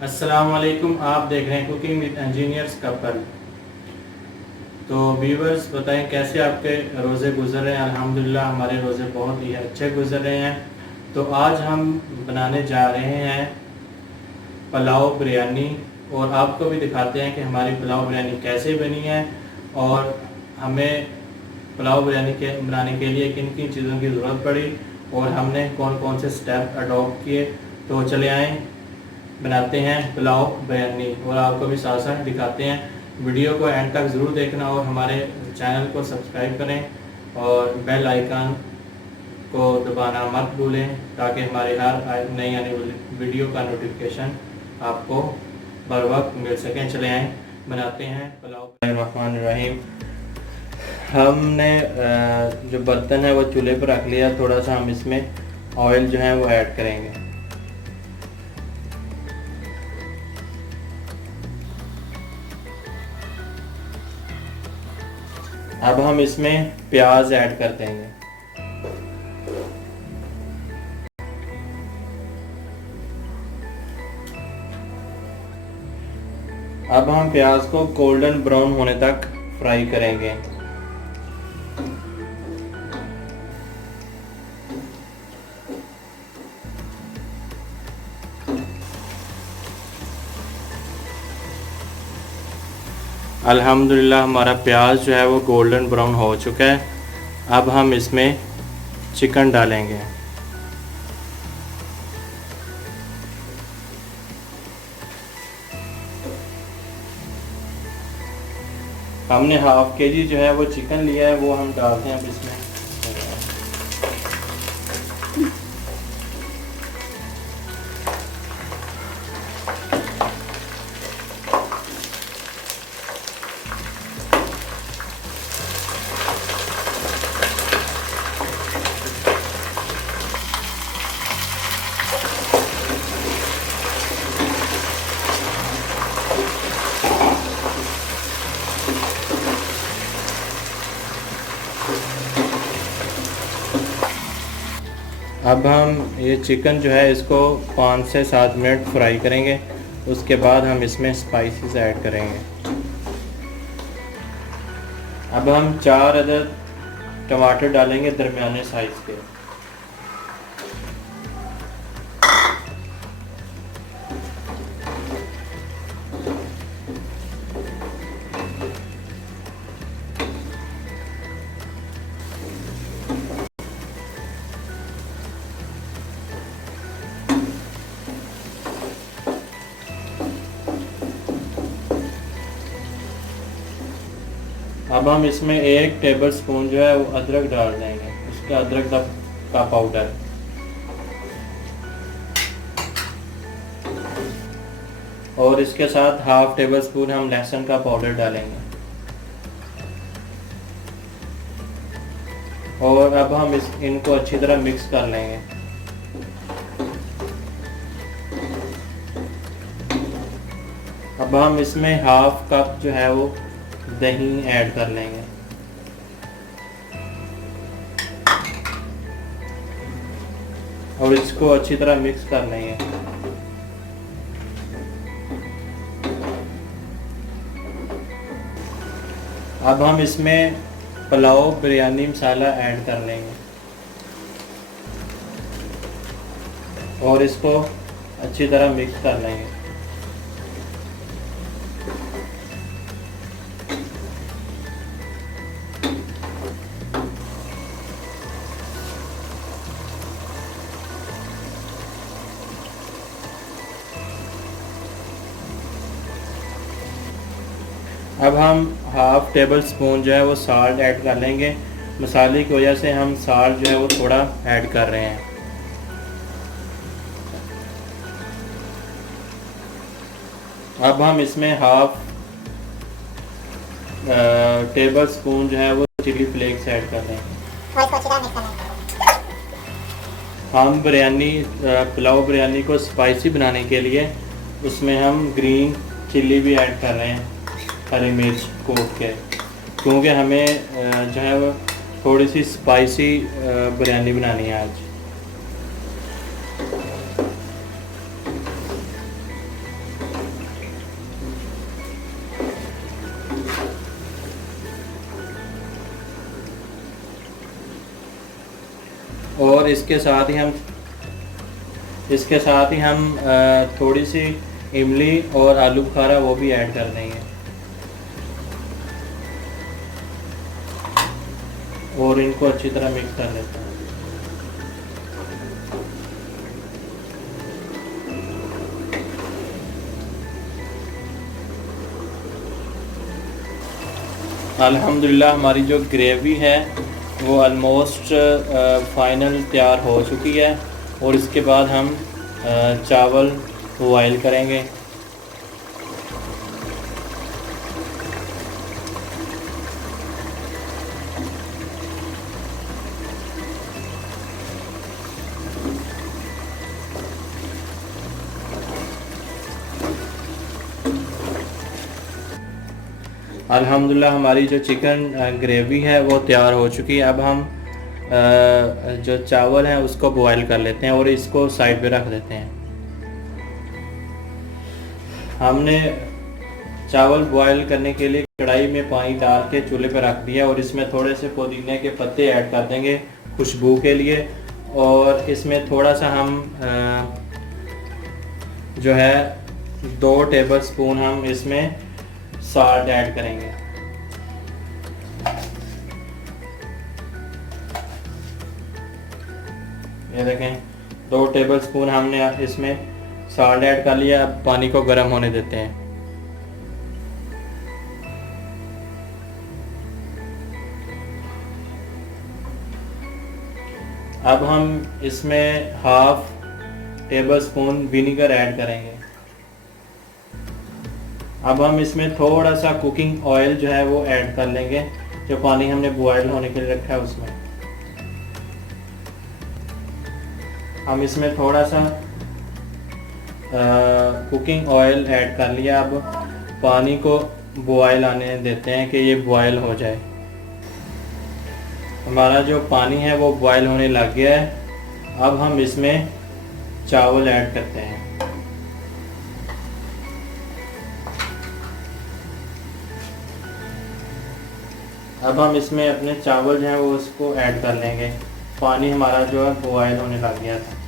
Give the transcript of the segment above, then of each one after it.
अस्सलाम वालेकुम। आप देख रहे हैं कुकिंग विद इंजीनियर्स कपल। तो व्यूवर्स बताएं कैसे आपके रोज़े गुजर रहे हैं। अल्हम्दुलिल्लाह हमारे रोज़े बहुत ही अच्छे गुजर रहे हैं। तो आज हम बनाने जा रहे हैं पुलाव बिरयानी और आपको भी दिखाते हैं कि हमारी पुलाव बिरयानी कैसे बनी है और हमें पुलाव बिरयानी के बनाने के लिए किन किन चीज़ों की ज़रूरत पड़ी और हमने कौन कौन से स्टेप अडॉप्ट किए। तो चले आएँ बनाते हैं पुलाव बिरयानी और आपको भी साथ साथ दिखाते हैं। वीडियो को एंड तक ज़रूर देखना और हमारे चैनल को सब्सक्राइब करें और बेल आइकन को दबाना मत भूलें ताकि हमारे हर नई आने वाली वीडियो का नोटिफिकेशन आपको बर वक्त मिल सकें। चले आएँ बनाते हैं पुलाव। रहमान रहीम। हमने जो बर्तन है वो चूल्हे पर रख लिया। थोड़ा सा हम इसमें ऑयल जो है वो ऐड करेंगे। अब हम इसमें प्याज ऐड कर देंगे। अब हम प्याज को गोल्डन ब्राउन होने तक फ्राई करेंगे। अल्हम्दुलिल्लाह हमारा प्याज जो है वो गोल्डन ब्राउन हो चुका है। अब हम इसमें चिकन डालेंगे। हमने हाफ के जी जो है वो चिकन लिया है, वो हम डालते हैं अब इसमें। अब हम ये चिकन जो है इसको 5 से 7 मिनट फ्राई करेंगे। उसके बाद हम इसमें स्पाइसेस ऐड करेंगे। अब हम 4 अदद टमाटर डालेंगे दरमियाने साइज़ के। अब हम इसमें 1 टेबल स्पून जो है वो अदरक डाल देंगे, उसका अदरक का पाउडर। और इसके साथ हाफ टेबल स्पून हम लहसुन का पाउडर डालेंगे। और अब हम इनको अच्छी तरह मिक्स कर लेंगे। अब हम इसमें हाफ कप जो है वो दही ऐड कर लेंगे। और इसको अच्छी तरह मिक्स कर लेंगे। अब हम इसमें पुलाव बिरयानी मसाला ऐड कर लेंगे और इसको अच्छी तरह मिक्स कर लेंगे। अब हम हाफ टेबल स्पून जो है वो साल्ट ऐड कर लेंगे। मसाले की वजह से हम साल्ट जो है वो थोड़ा ऐड कर रहे हैं। अब हम इसमें हाफ टेबल स्पून जो है वो चिली फ्लेक्स ऐड कर देंगे। हम पुलाव बिरयानी को स्पाइसी बनाने के लिए उसमें हम ग्रीन चिल्ली भी ऐड कर रहे हैं, हरी मिर्च कूट के, क्योंकि हमें जो है वो थोड़ी सी स्पाइसी बिरयानी बनानी है आज। और इसके साथ ही हम थोड़ी सी इमली और आलू बुखारा वो भी ऐड कर देंगे और इनको अच्छी तरह मिक्स कर लेते हैं। अल्हम्दुलिल्लाह हमारी जो ग्रेवी है वो ऑलमोस्ट फाइनल तैयार हो चुकी है और इसके बाद हम चावल बॉयल करेंगे। अल्हम्दुलिल्लाह हमारी जो चिकन ग्रेवी है वो तैयार हो चुकी है। अब हम जो चावल हैं उसको बॉयल कर लेते हैं और इसको साइड पे रख देते हैं। हमने चावल बॉयल करने के लिए कढ़ाई में पानी डाल के चूल्हे पे रख दिया और इसमें थोड़े से पुदीने के पत्ते ऐड कर देंगे खुशबू के लिए। और इसमें थोड़ा सा हम जो है 2 टेबल स्पून हम इसमें साल्ट ऐड करेंगे। ये देखें 2 टेबल स्पून हमने इसमें साल्ट ऐड कर लिया। अब पानी को गर्म होने देते हैं। अब हम इसमें 1/2 टेबल स्पून विनीगर ऐड करेंगे। अब हम इसमें थोड़ा सा कुकिंग ऑयल जो है वो ऐड कर लेंगे, जो पानी हमने बॉयल होने के लिए रखा है उसमें। हम इसमें थोड़ा सा कुकिंग ऑयल ऐड कर लिया। अब पानी को बॉयल आने देते हैं कि ये बॉयल हो जाए। हमारा जो पानी है वो बॉयल होने लग गया है। अब हम इसमें चावल ऐड करते हैं। अब हम इसमें अपने चावल जो है वो उसको ऐड कर लेंगे। पानी हमारा जो है बॉयल होने लग गया था।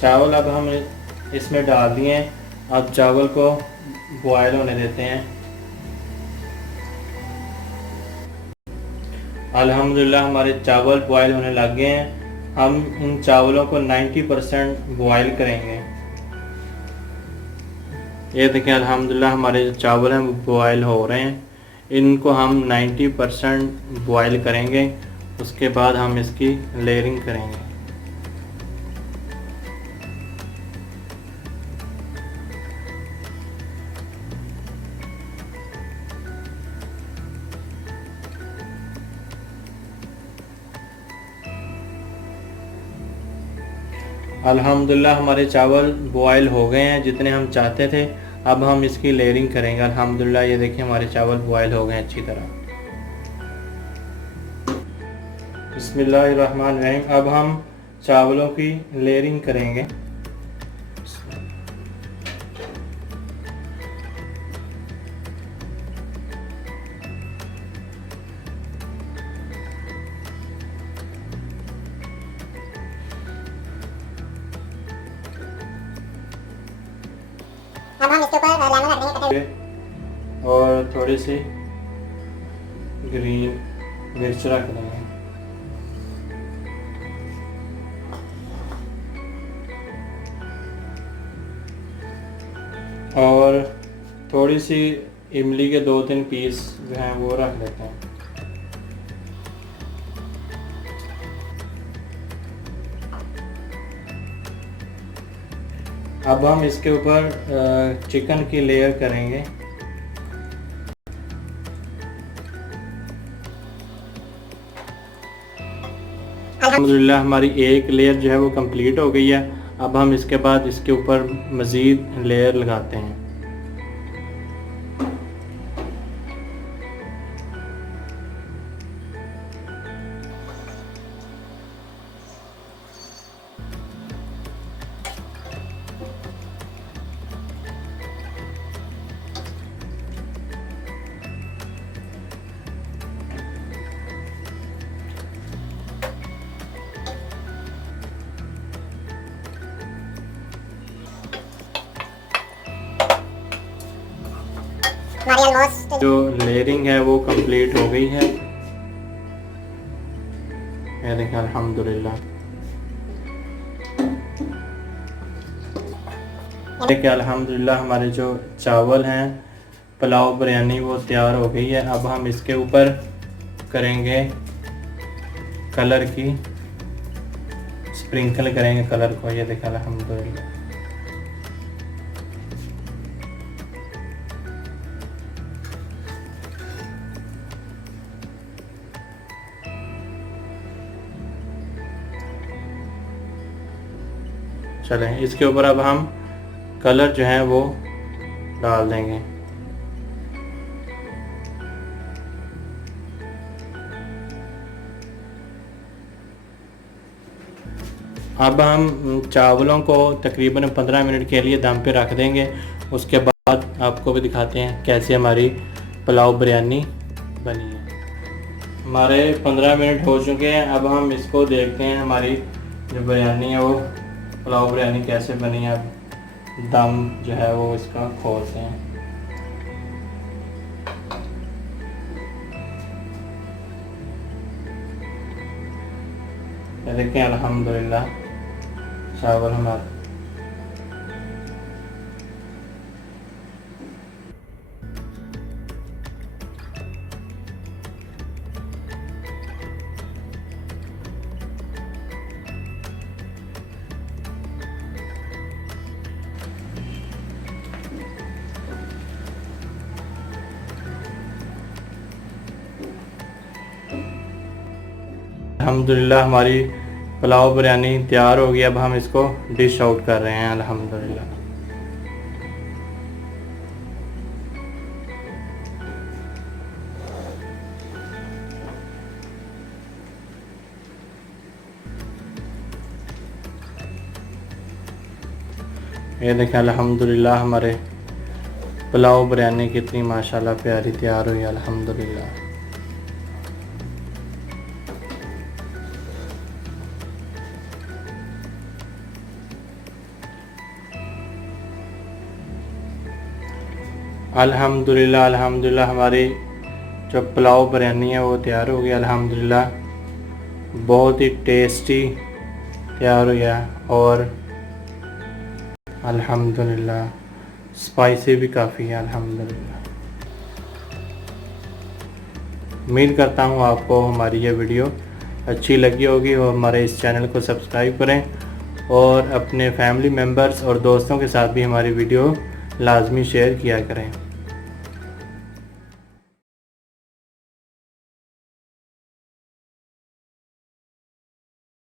चावल अब हम इसमें डाल दिए। अब चावल को बॉयल होने देते हैं। अल्हम्दुलिल्लाह हमारे चावल बॉयल होने लग गए हैं। हम इन चावलों को 90% बॉयल करेंगे। ये देखें अल्हम्दुलिल्लाह हमारे जो चावल हैं वो बॉयल हो रहे हैं। इनको हम 90% बॉयल करेंगे। उसके बाद हम इसकी लेयरिंग करेंगे। अल्हम्दुलिल्लाह हमारे चावल बॉयल हो गए हैं जितने हम चाहते थे। अब हम इसकी लेयरिंग करेंगे। अल्हम्दुलिल्लाह ये देखिए हमारे चावल बॉयल हो गए हैं अच्छी तरह। बिस्मिल्लाहिर्रहमानिर्रहीम। अब हम चावलों की लेयरिंग करेंगे। अब हम इसके ऊपर लेमन रख देंगे और थोड़ी सी ग्रीन मिर्च रख देंगे। और थोड़ी सी इमली के 2-3 पीस जो हैं वो रख देते हैं। अब हम इसके ऊपर चिकन की लेयर करेंगे। अल्हम्दुलिल्लाह हमारी एक लेयर जो है वो कंप्लीट हो गई है। अब हम इसके बाद इसके ऊपर मज़ीद लेयर लगाते हैं। जो लेयरिंग है वो कंप्लीट हो गई है। ये देखें अल्हम्दुलिल्लाह। देखिए अल्हम्दुलिल्लाह हमारे जो चावल हैं पुलाव बिरयानी वो तैयार हो गई है। अब हम इसके ऊपर करेंगे कलर की स्प्रिंकल करेंगे कलर को। ये देखें अल्हम्दुलिल्लाह। चलें इसके ऊपर अब हम कलर जो है वो डाल देंगे। अब हम चावलों को तकरीबन 15 मिनट के लिए दम पे रख देंगे। उसके बाद आपको भी दिखाते हैं कैसे हमारी पुलाव बिरयानी बनी है। हमारे 15 मिनट हो चुके हैं। अब हम इसको देखते हैं हमारी जो बिरयानी है वो पुलाव बिरयानी कैसे बनी है। अब दम जो है वो इसका खोलते हैं। देखें अल्हम्दुलिल्लाह चावल हमारे अल्हम्दुलिल्लाह हमारी पुलाव बिरयानी तैयार हो गई। अब हम इसको डिश आउट कर रहे हैं अल्हम्दुलिल्लाह। ये देखें अल्हम्दुलिल्लाह हमारे पुलाव बिरयानी कितनी माशाल्लाह प्यारी तैयार हुई अल्हम्दुलिल्लाह। अल्हम्दुलिल्लाह अल्हम्दुलिल्लाह हमारी जो पुलाव बिरयानी है वो तैयार हो गई अल्हम्दुलिल्लाह। बहुत ही टेस्टी तैयार हो गया और अल्हम्दुलिल्लाह स्पाइसी भी काफ़ी है अल्हम्दुलिल्लाह। उम्मीद करता हूँ आपको हमारी ये वीडियो अच्छी लगी होगी और हमारे इस चैनल को सब्सक्राइब करें और अपने फैमिली मेम्बर्स और दोस्तों के साथ भी हमारी वीडियो लाजमी शेयर किया करें।